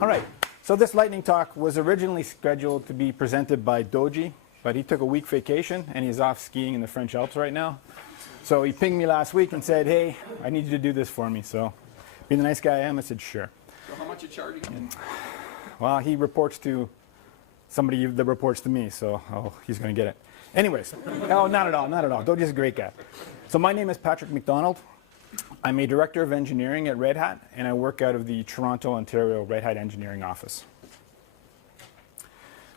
All right, so this lightning talk was originally scheduled to be presented by Dodji, but he took a week vacation and he's off skiing in the French Alps right now. So he pinged me last week and said, hey, I need you to do this for me. So being the nice guy I am, I said, sure. So how much you charging? Well, he reports to somebody that reports to me, so he's going to get it. Anyways, no, not at all, not at all. Dodji's a great guy. So my name is Patrick Mcdonald. I'm a director of engineering at Red Hat, and I work out of the Toronto, Ontario Red Hat engineering office.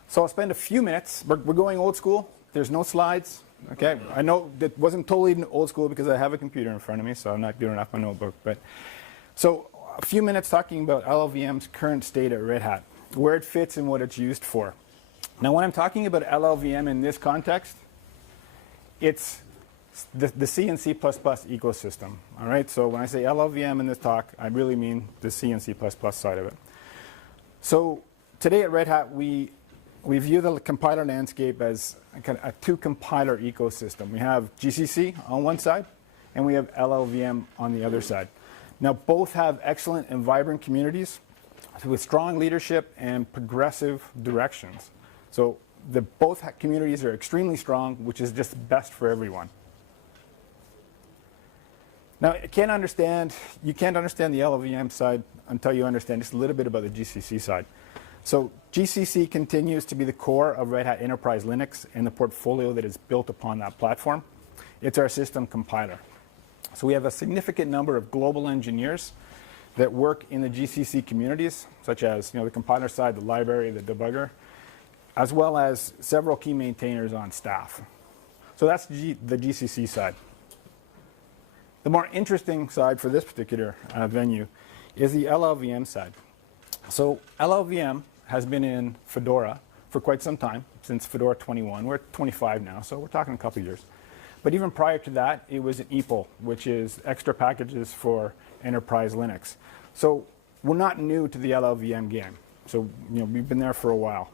So I'll spend a few minutes. We're going old school. There's no slides. Okay, I know that wasn't totally old school because I have a computer in front of me, so I'm not doing it off my notebook. But so a few minutes talking about LLVM's current state at Red Hat, where it fits and what it's used for. Now, when I'm talking about LLVM in this context, it's the C and C++ ecosystem. All right, so when I say LLVM in this talk, I really mean the C and C++ side of it. So today at Red Hat, we view the compiler landscape as a two-compiler ecosystem. We have GCC on one side, and we have LLVM on the other side. Now, both have excellent and vibrant communities with strong leadership and progressive directions. So both communities are extremely strong, which is just best for everyone. Now, you can't understand the LLVM side until you understand just a little bit about the GCC side. So GCC continues to be the core of Red Hat Enterprise Linux and the portfolio that is built upon that platform. It's our system compiler. So we have a significant number of global engineers that work in the GCC communities, such as the compiler side, the library, the debugger, as well as several key maintainers on staff. So that's the GCC side. The more interesting side for this particular venue is the LLVM side. So LLVM has been in Fedora for quite some time, since Fedora 21. We're at 25 now, so we're talking a couple of years. But even prior to that, it was an EPEL, which is extra packages for enterprise Linux. So we're not new to the LLVM game. So we've been there for a while.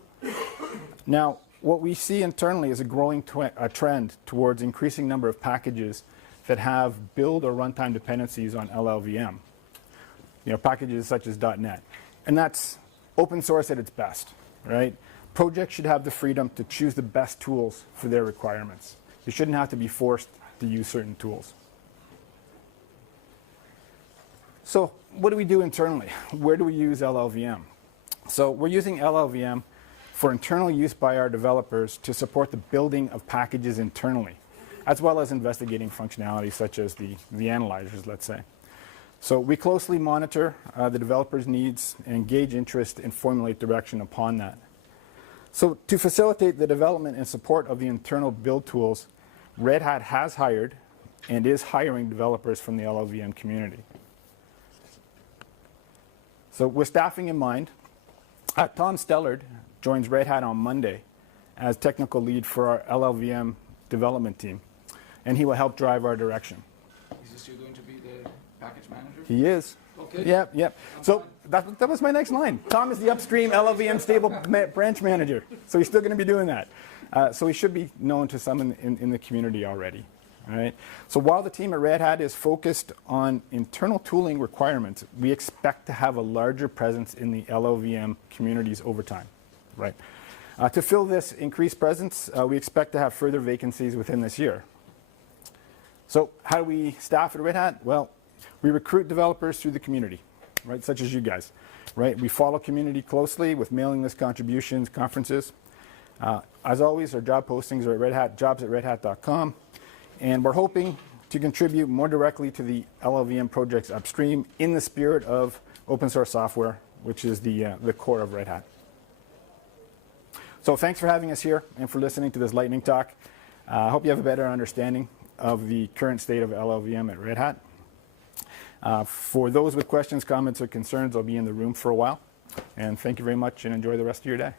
Now, what we see internally is a growing trend towards increasing number of packages that have build or runtime dependencies on LLVM. Packages such as .NET. And that's open source at its best, right? Projects should have the freedom to choose the best tools for their requirements. You shouldn't have to be forced to use certain tools. So what do we do internally? Where do we use LLVM? So we're using LLVM for internal use by our developers to support the building of packages internally, as well as investigating functionality such as the analyzers, let's say. So we closely monitor the developers' needs and gauge interest and formulate direction upon that. So to facilitate the development and support of the internal build tools, Red Hat has hired and is hiring developers from the LLVM community. So with staffing in mind, Tom Stellard joins Red Hat on Monday as technical lead for our LLVM development team, and he will help drive our direction. Is this you going to be the package manager? He is. Okay. Yep. So that was my next line. Tom is the upstream LLVM stable branch manager, so he's still going to be doing that. So he should be known to some in the community already. All right. So while the team at Red Hat is focused on internal tooling requirements, we expect to have a larger presence in the LLVM communities over time. Right. To fill this increased presence, we expect to have further vacancies within this year. So how do we staff at Red Hat? Well, we recruit developers through the community, right, such as you guys. Right. We follow community closely with mailing list contributions, conferences. As always, our job postings are at Red Hat, jobs@redhat.com. And we're hoping to contribute more directly to the LLVM projects upstream in the spirit of open source software, which is the core of Red Hat. So thanks for having us here and for listening to this lightning talk. I hope you have a better understanding of the current state of LLVM at Red Hat. For those with questions, comments, or concerns, I'll be in the room for a while. And thank you very much and enjoy the rest of your day.